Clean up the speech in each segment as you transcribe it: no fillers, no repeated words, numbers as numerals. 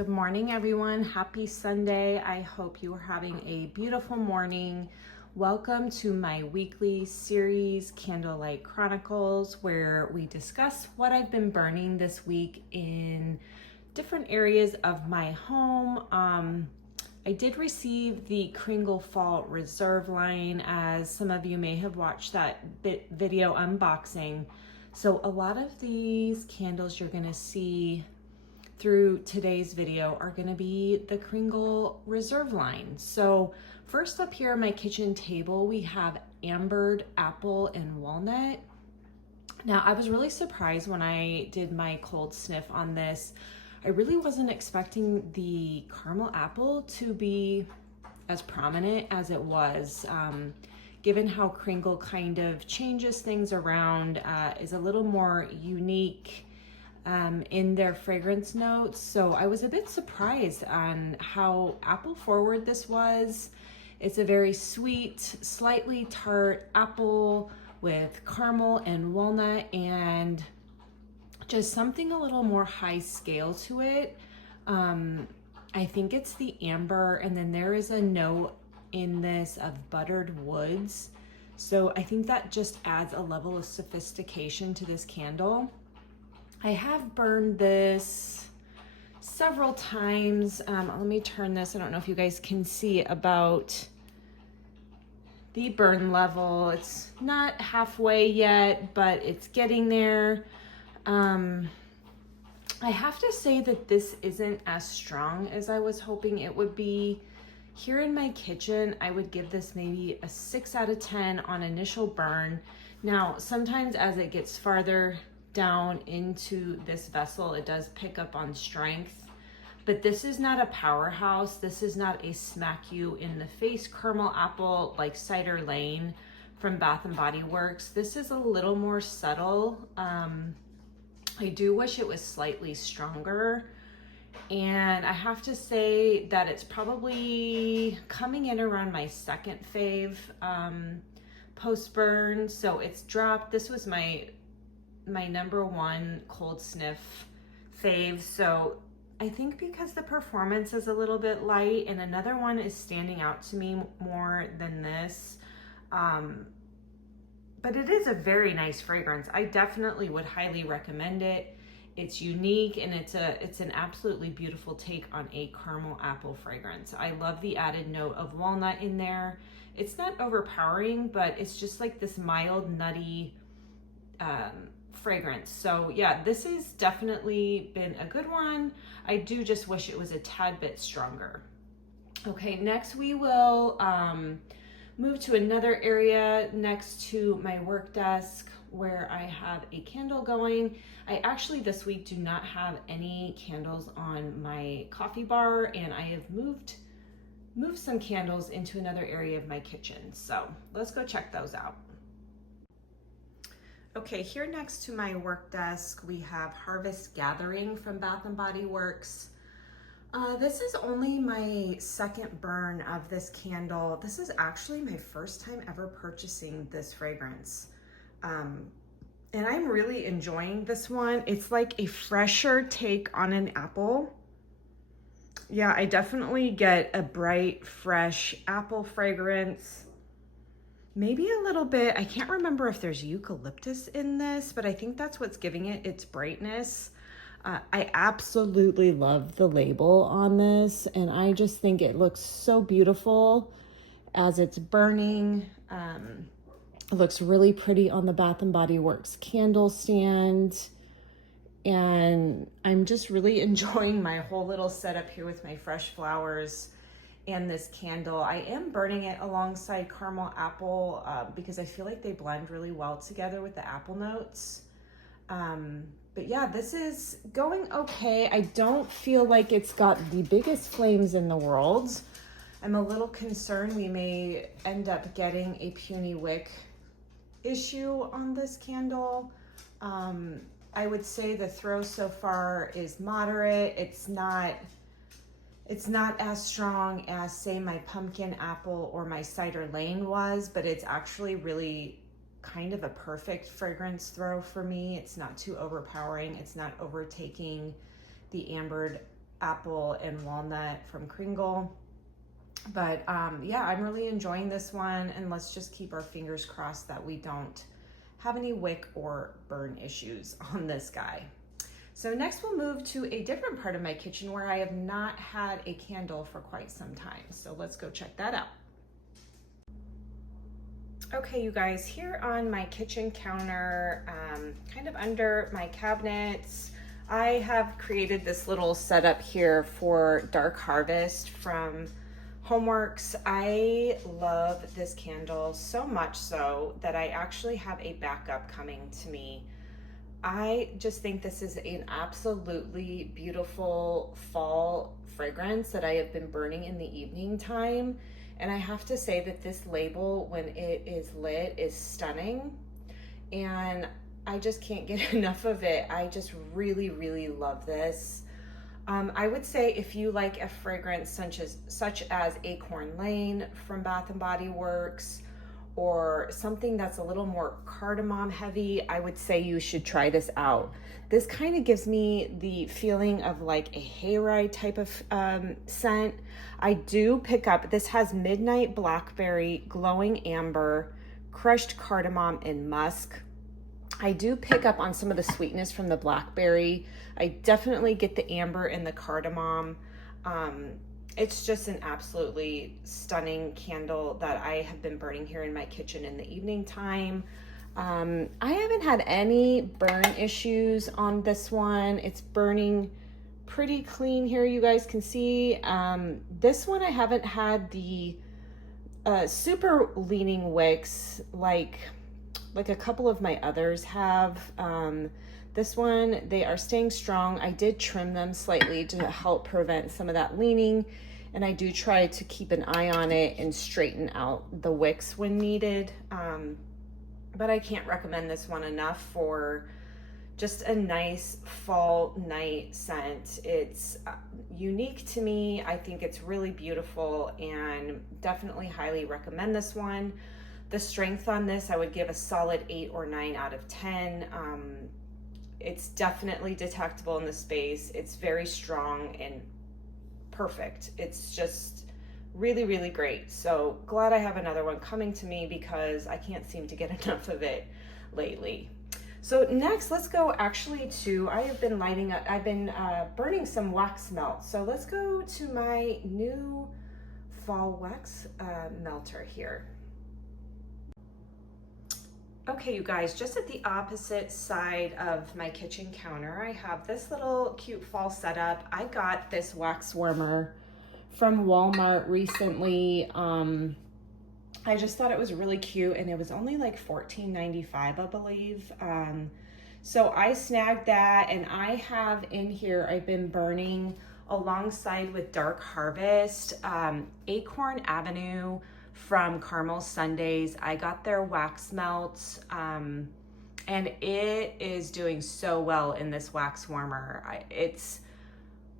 Good morning, everyone. Happy Sunday. I hope you are having a beautiful morning. Welcome to my weekly series, Candlelight Chronicles, where we discuss what I've been burning this week in different areas of my home. I did receive the Kringle Fall Reserve line, as some of you may have watched that video unboxing. So a lot of these candles you're gonna see through today's video are gonna be the Kringle Reserve line. So first up here on my kitchen table, we have ambered apple and walnut. Now, I was really surprised when I did my cold sniff on this. I really wasn't expecting the caramel apple to be as prominent as it was. Given how Kringle kind of changes things around, is a little more unique in their fragrance notes. So I was a bit surprised on how apple forward this was. It's a very sweet, slightly tart apple with caramel and walnut and just something a little more high scale to it. I think it's the amber, and then there is a note in this of buttered woods. So I think that just adds a level of sophistication to this candle. I have burned this several times. Let me turn this. I don't know if you guys can see about the burn level. It's not halfway yet, but it's getting there. I have to say that this isn't as strong as I was hoping it would be. Here in my kitchen, I would give this maybe a 6 out of 10 on initial burn. Now, sometimes as it gets farther down into this vessel, it does pick up on strength, but this is not a powerhouse. This is not a smack you in the face caramel apple like Cider Lane from Bath and Body Works. This is a little more subtle. I do wish it was slightly stronger, and I have to say that it's probably coming in around my second fave post burn. So it's dropped. This was my number one cold sniff fave. So I think because the performance is a little bit light, and another one is standing out to me more than this. But it is a very nice fragrance. I definitely would highly recommend it. It's unique, and it's an absolutely beautiful take on a caramel apple fragrance. I love the added note of walnut in there. It's not overpowering, but it's just like this mild, nutty fragrance. So yeah, this has definitely been a good one. I do just wish it was a tad bit stronger. Okay, next we will move to another area next to my work desk where I have a candle going. I actually this week do not have any candles on my coffee bar, and I have moved some candles into another area of my kitchen. So let's go check those out. Okay, here next to my work desk, we have Harvest Gathering from Bath and Body Works. This is only my second burn of this candle. This is actually my first time ever purchasing this fragrance. And I'm really enjoying this one. It's like a fresher take on an apple. Yeah, I definitely get a bright, fresh apple fragrance. Maybe a little bit, I can't remember if there's eucalyptus in this, but I think that's what's giving it its brightness. I absolutely love the label on this, and I just think it looks so beautiful as it's burning. It looks really pretty on the Bath and Body Works candle stand, and I'm just really enjoying my whole little setup here with my fresh flowers and this candle. I am burning it alongside caramel apple because I feel like they blend really well together with the apple notes. But yeah, this is going okay. I don't feel like it's got the biggest flames in the world. I'm a little concerned we may end up getting a puny wick issue on this candle. I would say the throw so far is moderate. It's not as strong as, say, my pumpkin apple or my Cider Lane was, but it's actually really kind of a perfect fragrance throw for me. It's not too overpowering. It's not overtaking the ambered apple and walnut from Kringle. But yeah, I'm really enjoying this one, and let's just keep our fingers crossed that we don't have any wick or burn issues on this guy. So next we'll move to a different part of my kitchen where I have not had a candle for quite some time. So let's go check that out. Okay, you guys, here on my kitchen counter, kind of under my cabinets, I have created this little setup here for Dark Harvest from Homeworks. I love this candle so much so that I actually have a backup coming to me. I just think this is an absolutely beautiful fall fragrance that I have been burning in the evening time. And I have to say that this label, when it is lit, is stunning. And I just can't get enough of it. I just really, really love this. I would say if you like a fragrance such as Acorn Lane from Bath & Body Works, or something that's a little more cardamom heavy, I would say you should try this out. This kind of gives me the feeling of like a hayride type of scent. I do pick up, this has midnight blackberry, glowing amber, crushed cardamom, and musk. I do pick up on some of the sweetness from the blackberry. I definitely get the amber and the cardamom. It's just an absolutely stunning candle that I have been burning here in my kitchen in the evening time. I haven't had any burn issues on this one. It's burning pretty clean here, you guys can see. This one I haven't had the super leaning wicks like a couple of my others have. This one, they are staying strong. I did trim them slightly to help prevent some of that leaning, and I do try to keep an eye on it and straighten out the wicks when needed. But I can't recommend this one enough for just a nice fall night scent. It's unique to me. I think it's really beautiful, and definitely highly recommend this one. The strength on this, I would give a solid 8 or 9 out of 10. It's definitely detectable in the space. It's very strong and perfect. It's just really, really great. So glad I have another one coming to me because I can't seem to get enough of it lately. So next, let's go actually to, I've been burning some wax melt. So let's go to my new fall wax melter here. Okay, you guys, just at the opposite side of my kitchen counter, I have this little cute fall setup. I got this wax warmer from Walmart recently. I just thought it was really cute, and it was only like $14.95, I believe. So I snagged that, and I have in here, I've been burning alongside with Dark Harvest, Acorn Avenue from Caramel Sundays. I got their wax melt, and it is doing so well in this wax warmer. It's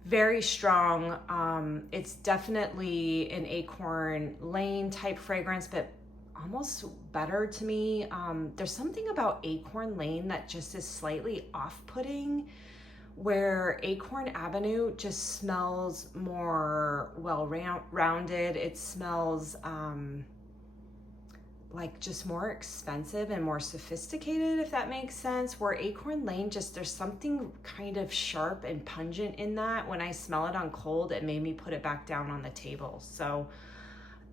very strong. It's definitely an Acorn Lane type fragrance, but almost better to me. There's something about Acorn Lane that just is slightly off-putting, where Acorn Avenue just smells more well-rounded. It smells like just more expensive and more sophisticated, if that makes sense, where Acorn Lane, just there's something kind of sharp and pungent in that. When I smell it on cold, it made me put it back down on the table. So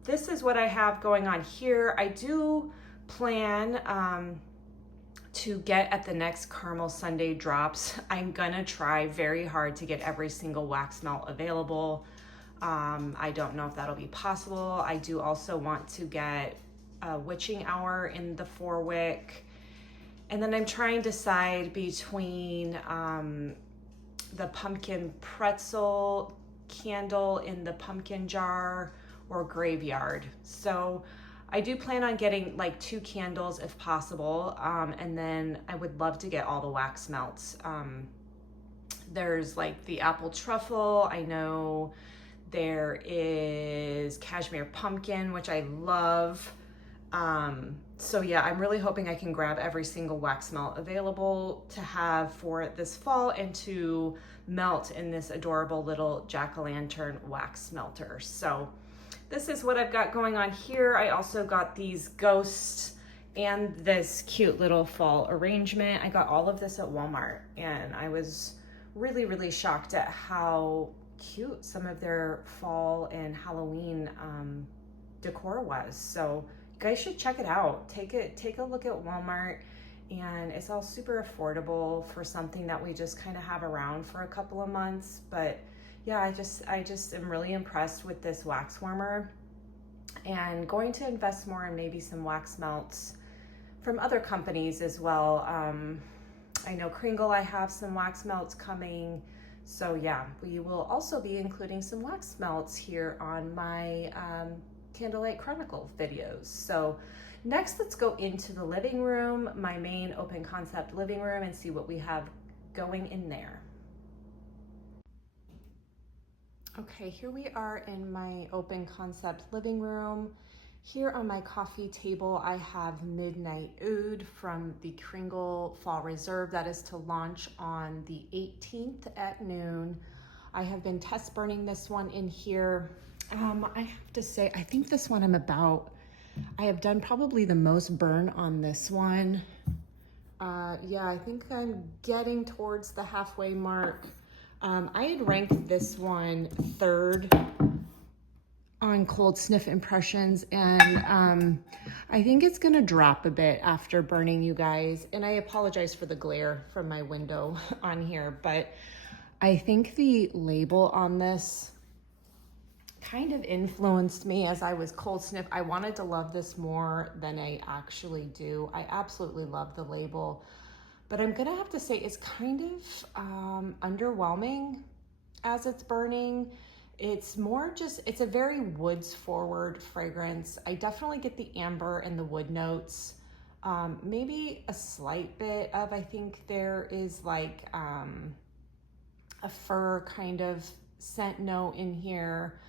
this is what I have going on here. I do plan to get at the next Caramel Sunday drops. I'm gonna try very hard to get every single wax melt available. I don't know if that'll be possible. I do also want to get a witching hour in the 4-wick. And then I'm trying to decide between the pumpkin pretzel candle in the pumpkin jar or graveyard. So I do plan on getting like 2 candles if possible. And then I would love to get all the wax melts. There's like the apple truffle. I know there is cashmere pumpkin, which I love. So yeah, I'm really hoping I can grab every single wax melt available to have for this fall and to melt in this adorable little jack-o'-lantern wax melter. So this is what I've got going on here. I also got these ghosts and this cute little fall arrangement. I got all of this at Walmart, and I was really, really shocked at how cute some of their fall and Halloween decor was. So you guys should check it out. Take a look at Walmart, and it's all super affordable for something that we just kind of have around for a couple of months. But yeah, I just am really impressed with this wax warmer, and going to invest more in maybe some wax melts from other companies as well. I know Kringle, I have some wax melts coming. So yeah, we will also be including some wax melts here on my Candlelight Chronicles videos. So next, let's go into the living room, my main open concept living room, and see what we have going in there. Okay, here we are in my open concept living room. Here on my coffee table, I have Midnight Oud from the Kringle Fall Reserve. That is to launch on the 18th at noon. I have been test burning this one in here. I have to say, I think this one I have done probably the most burn on this one. Yeah, I think I'm getting towards the halfway mark. I had ranked this one third on cold sniff impressions, and I think it's gonna drop a bit after burning, you guys. And I apologize for the glare from my window on here, but I think the label on this kind of influenced me as I was cold sniff. I wanted to love this more than I actually do. I absolutely love the label, but I'm gonna have to say it's kind of underwhelming as it's burning. It's more just, it's a very woods forward fragrance. I definitely get the amber and the wood notes. Maybe a slight bit of, I think there is like a fir kind of scent note in here,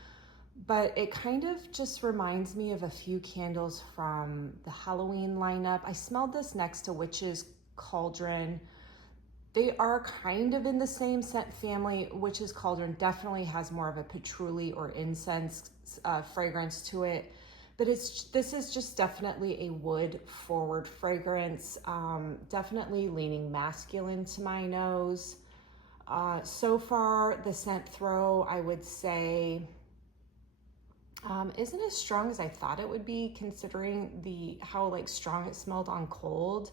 but it kind of just reminds me of a few candles from the Halloween lineup. I smelled this next to Witch's Cauldron. They are kind of in the same scent family. Witch's Cauldron definitely has more of a patchouli or incense fragrance to it, but this is just definitely a wood forward fragrance. Definitely leaning masculine to my nose. So far, the scent throw, I would say, isn't as strong as I thought it would be, considering how like strong it smelled on cold.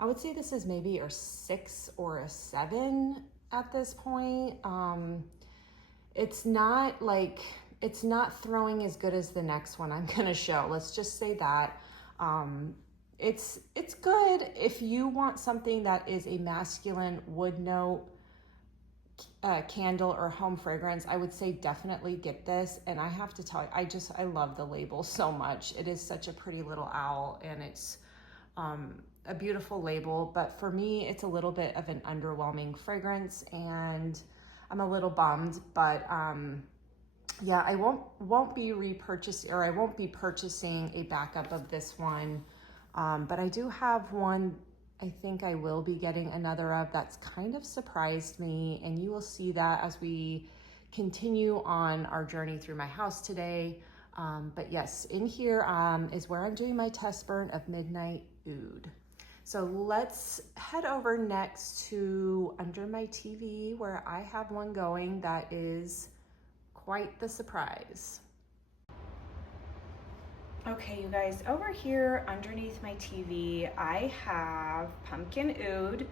I would say this is maybe a 6 or a 7 at this point. It's not throwing as good as the next one I'm gonna show. Let's just say that. It's good if you want something that is a masculine wood note candle or home fragrance. I would say definitely get this. And I have to tell you, I love the label so much. It is such a pretty little owl, and it's a beautiful label, but for me, it's a little bit of an underwhelming fragrance, and I'm a little bummed, but yeah, I won't be repurchasing, or I won't be purchasing a backup of this one, but I do have one I think I will be getting another of that's kind of surprised me, and you will see that as we continue on our journey through my house today. But yes, in here is where I'm doing my test burn of Midnight Oud. So let's head over next to under my TV, where I have one going that is quite the surprise. Okay, you guys, over here underneath my TV, I have Pumpkin Oud,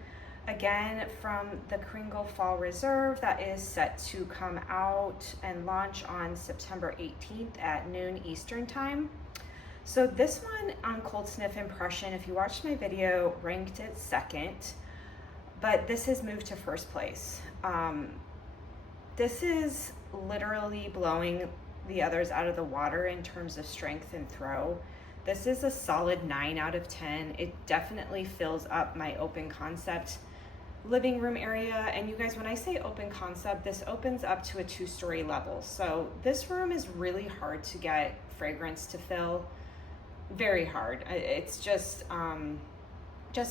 again from the Kringle Fall Reserve, that is set to come out and launch on September 18th at noon Eastern time. So this one on Cold Sniff Impression, if you watched my video, ranked it second, but this has moved to first place. This is literally blowing the others out of the water in terms of strength and throw. This is a solid 9 out of 10. It definitely fills up my open concept living room area. And you guys, when I say open concept, this opens up to a 2-story level. So this room is really hard to get fragrance to fill. very hard. It's just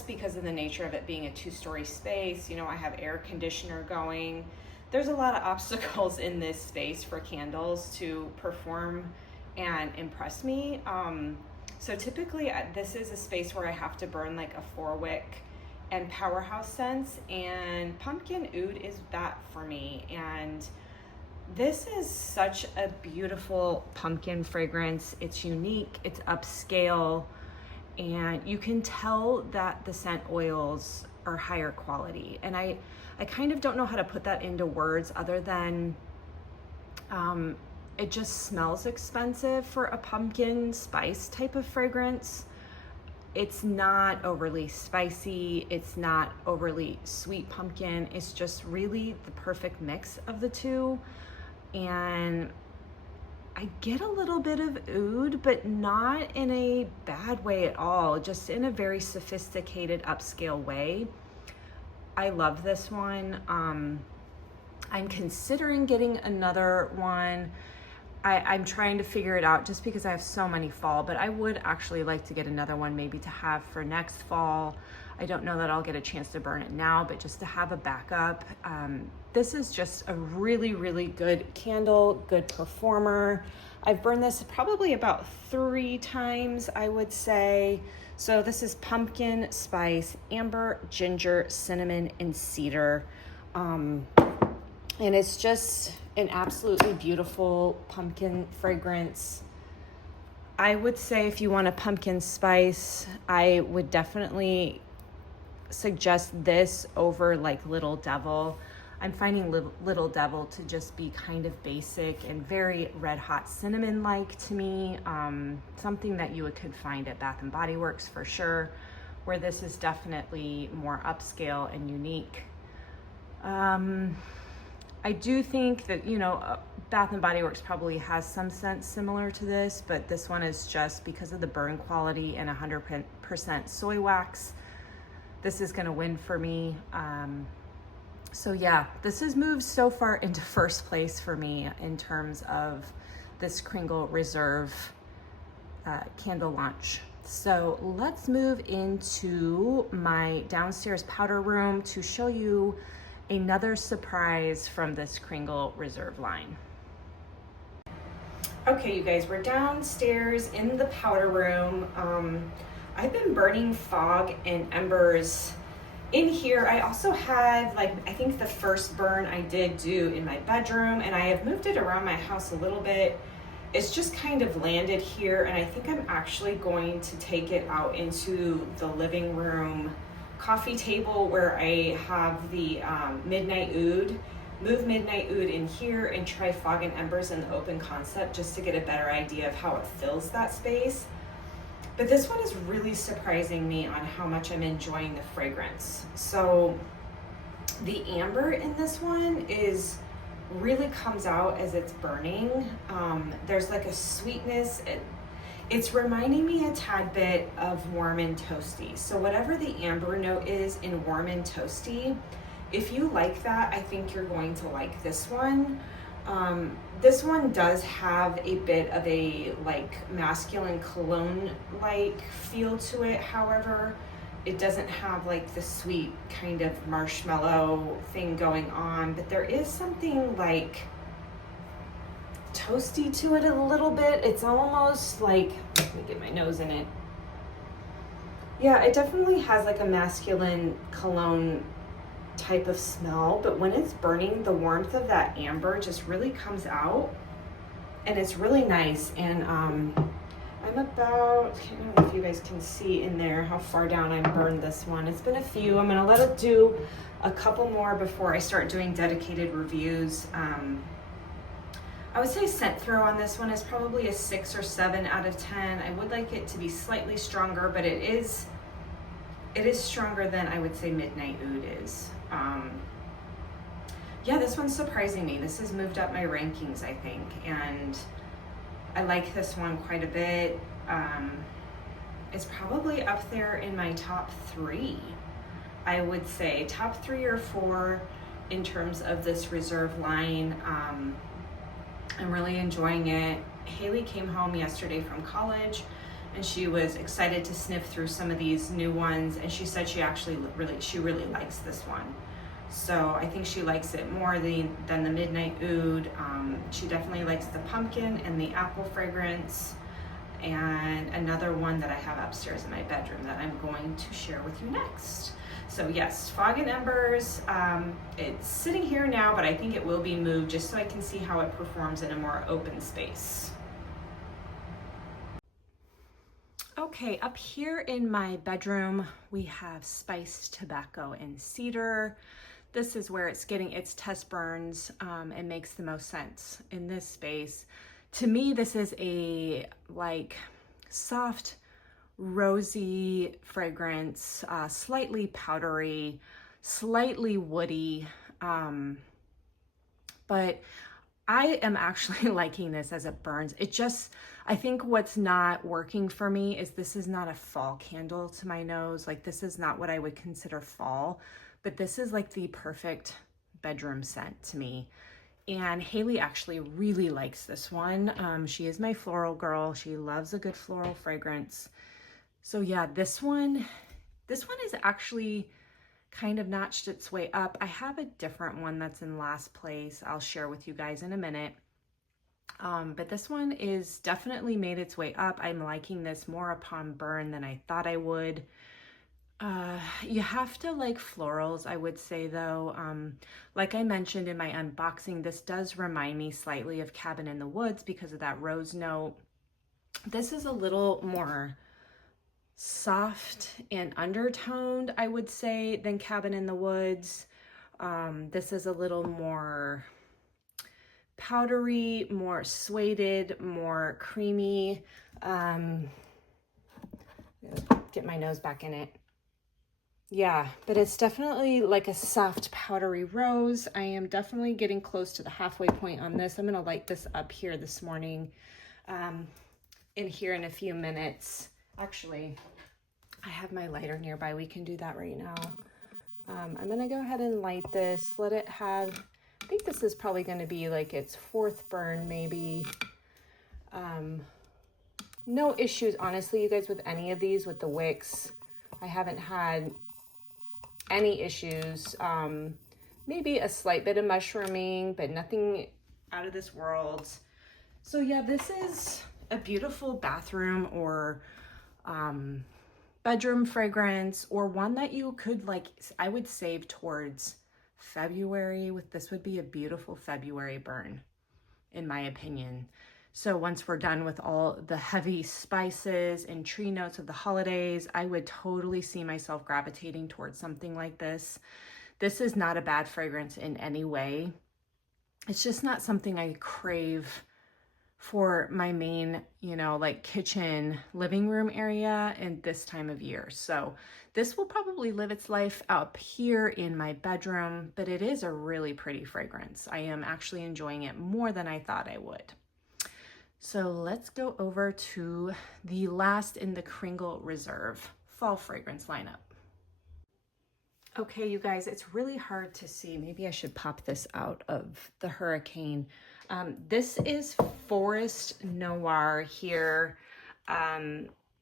because of the nature of it being a 2-story space. You know, I have air conditioner going. There's a lot of obstacles in this space for candles to perform and impress me. So typically this is a space where I have to burn like a 4-wick and powerhouse scents, and pumpkin oud is that for me. And this is such a beautiful pumpkin fragrance. It's unique, it's upscale, and you can tell that the scent oils are higher quality. And I kind of don't know how to put that into words other than it just smells expensive for a pumpkin spice type of fragrance. It's not overly spicy, it's not overly sweet pumpkin. It's just really the perfect mix of the two. And I get a little bit of oud, but not in a bad way at all, just in a very sophisticated upscale way. I love this one. I'm considering getting another one. I'm trying to figure it out just because I have so many fall, but I would actually like to get another one maybe to have for next fall. I don't know that I'll get a chance to burn it now, but just to have a backup. This is just a really, really good candle, good performer. I've burned this probably about 3 times, I would say. So this is pumpkin spice, amber, ginger, cinnamon, and cedar. And it's just an absolutely beautiful pumpkin fragrance. I would say if you want a pumpkin spice, I would definitely suggest this over like Little Devil. I'm finding Little Devil to just be kind of basic and very red hot cinnamon like to me. Something that you could find at Bath and Body Works for sure, where this is definitely more upscale and unique. I do think that, you know, Bath and Body Works probably has some scents similar to this, but this one is just because of the burn quality and 100% soy wax. This is gonna win for me. So yeah, this has moved so far into first place for me in terms of this Kringle Reserve candle launch. So let's move into my downstairs powder room to show you another surprise from this Kringle Reserve line. Okay, you guys, we're downstairs in the powder room. I've been burning fog and embers in here. I also had, like, I think the first burn I did do in my bedroom, and I have moved it around my house a little bit. It's just kind of landed here, and I think I'm actually going to take it out into the living room coffee table where I have the Midnight Oud. Move Midnight Oud in here and try Fog and Embers in the open concept just to get a better idea of how it fills that space. But this one is really surprising me on how much I'm enjoying the fragrance. So the amber in this one really comes out as it's burning. There's like a sweetness. It's reminding me a tad bit of Warm and Toasty. So whatever the amber note is in Warm and Toasty, if you like that, I think you're going to like this one. This one does have a bit of a like masculine cologne-like feel to it. However, it doesn't have like the sweet kind of marshmallow thing going on, but there is something like toasty to it a little bit. It's almost like, let me get my nose in it. Yeah, it definitely has like a masculine cologne type of smell, but when it's burning, the warmth of that amber just really comes out, and it's really nice. And I'm about, I don't know if you guys can see in there how far down I burned this one. It's been a few. I'm gonna let it do a couple more before I start doing dedicated reviews. I would say scent throw on this one is probably a 6 or 7 out of 10. I would like it to be slightly stronger, but it is stronger than I would say Midnight Oud is. Yeah, this one's surprising me. This has moved up my rankings, I think, and I like this one quite a bit. It's probably up there in my top 3. I would say top 3 or 4 in terms of this Reserve line. I'm really enjoying it. Haley came home yesterday from college and she was excited to sniff through some of these new ones, and she said she actually really likes this one. So I think she likes it more than the Midnight Oud. She definitely likes the pumpkin and the apple fragrance, and another one that I have upstairs in my bedroom that I'm going to share with you next. So yes, Fog and Embers, it's sitting here now, but I think it will be moved just so I can see how it performs in a more open space. Okay, up here in my bedroom, we have spiced tobacco and cedar. This is where it's getting its test burns and makes the most sense in this space. To me, this is a like soft, rosy fragrance, slightly powdery, slightly woody, but I am actually liking this as it burns. It just, I think what's not working for me is this is not a fall candle to my nose. Like this is not what I would consider fall, but this is like the perfect bedroom scent to me. And Haley actually really likes this one. She is my floral girl. She loves a good floral fragrance. So yeah, this one is actually kind of notched its way up. I have a different one that's in last place. I'll share with you guys in a minute. But this one is definitely made its way up. I'm liking this more upon burn than I thought I would. You have to like florals, I would say though. Like I mentioned in my unboxing, this does remind me slightly of Cabin in the Woods because of that rose note. This is a little more soft and undertoned, I would say, than Cabin in the Woods. This is a little more powdery, more sueded, more creamy. Get my nose back in it. Yeah, but it's definitely like a soft powdery rose. I am definitely getting close to the halfway point on this. I'm gonna light this up here this morning, in here in a few minutes. Actually, I have my lighter nearby. We can do that right now. I'm gonna go ahead and light this. Let it have, I think this is probably gonna be like its fourth burn maybe. No issues, honestly, you guys, with any of these, with the wicks. I haven't had any issues. Maybe a slight bit of mushrooming, but nothing out of this world. So yeah, this is a beautiful bathroom or bedroom fragrance, or one that you could, like, I would save towards February. This would be a beautiful February burn, in my opinion. So once we're done with all the heavy spices and tree notes of the holidays, I would totally see myself gravitating towards something like this. This is not a bad fragrance in any way. It's just not something I crave for my main, you know, like kitchen, living room area in this time of year. So this will probably live its life up here in my bedroom, but it is a really pretty fragrance. I am actually enjoying it more than I thought I would. So let's go over to the last in the Kringle Reserve fall fragrance lineup. Okay, you guys, it's really hard to see. Maybe I should pop this out of the hurricane. This is Forest Noir here.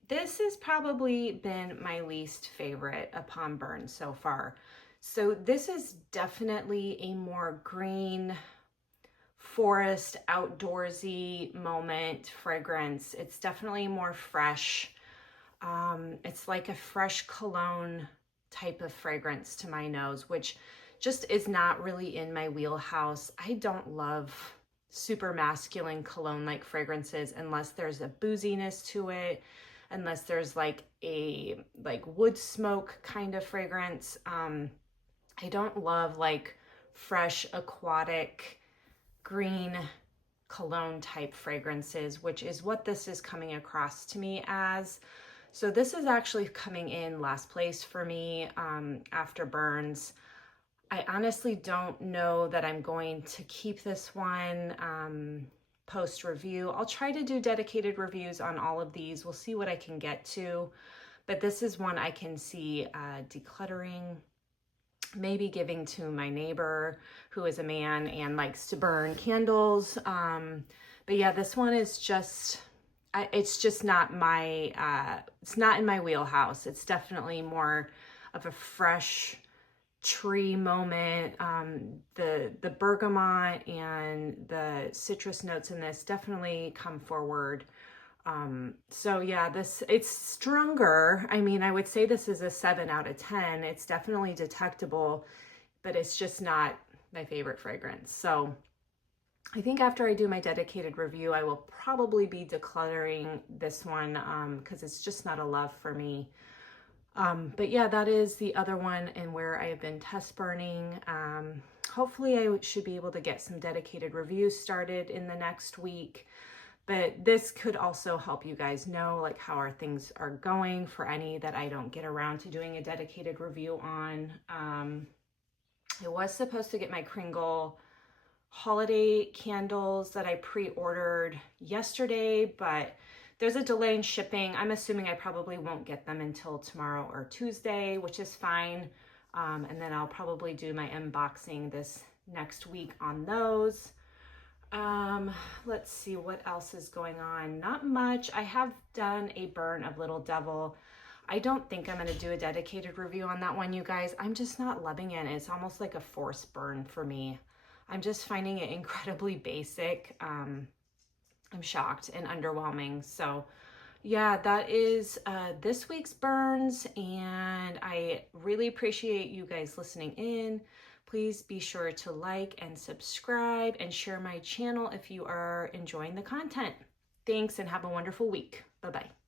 This has probably been my least favorite upon burn so far. So this is definitely a more green, forest, outdoorsy moment fragrance. It's definitely more fresh. It's like a fresh cologne type of fragrance to my nose, which just is not really in my wheelhouse. I don't love super masculine cologne-like fragrances unless there's a booziness to it, unless there's like a wood smoke kind of fragrance. I don't love like fresh aquatic green cologne type fragrances, which is what this is coming across to me as. So this is actually coming in last place for me after burns. I honestly don't know that I'm going to keep this one post review. I'll try to do dedicated reviews on all of these. We'll see what I can get to, but this is one I can see decluttering, maybe giving to my neighbor who is a man and likes to burn candles. But yeah, this one is just, it's just not my, it's not in my wheelhouse. It's definitely more of a fresh tree moment. The bergamot and the citrus notes in this definitely come forward. So yeah, it's stronger. I mean, I would say this is a 7 out of 10. It's definitely detectable, but it's just not my favorite fragrance. So I think after I do my dedicated review, I will probably be decluttering this one because it's just not a love for me. But yeah, that is the other one and where I have been test burning. Hopefully I should be able to get some dedicated reviews started in the next week. But this could also help you guys know like how our things are going for any that I don't get around to doing a dedicated review on. I was supposed to get my Kringle holiday candles that I pre-ordered yesterday, but there's a delay in shipping. I'm assuming I probably won't get them until tomorrow or Tuesday, which is fine. And then I'll probably do my unboxing this next week on those. Let's see what else is going on. Not much. I have done a burn of Little Devil. I don't think I'm going to do a dedicated review on that one, you guys. I'm just not loving it. It's almost like a forced burn for me. I'm just finding it incredibly basic. I'm shocked and underwhelming. So yeah, that is this week's burns, and I really appreciate you guys listening in. Please be sure to like and subscribe and share my channel if you are enjoying the content. Thanks and have a wonderful week. Bye-bye.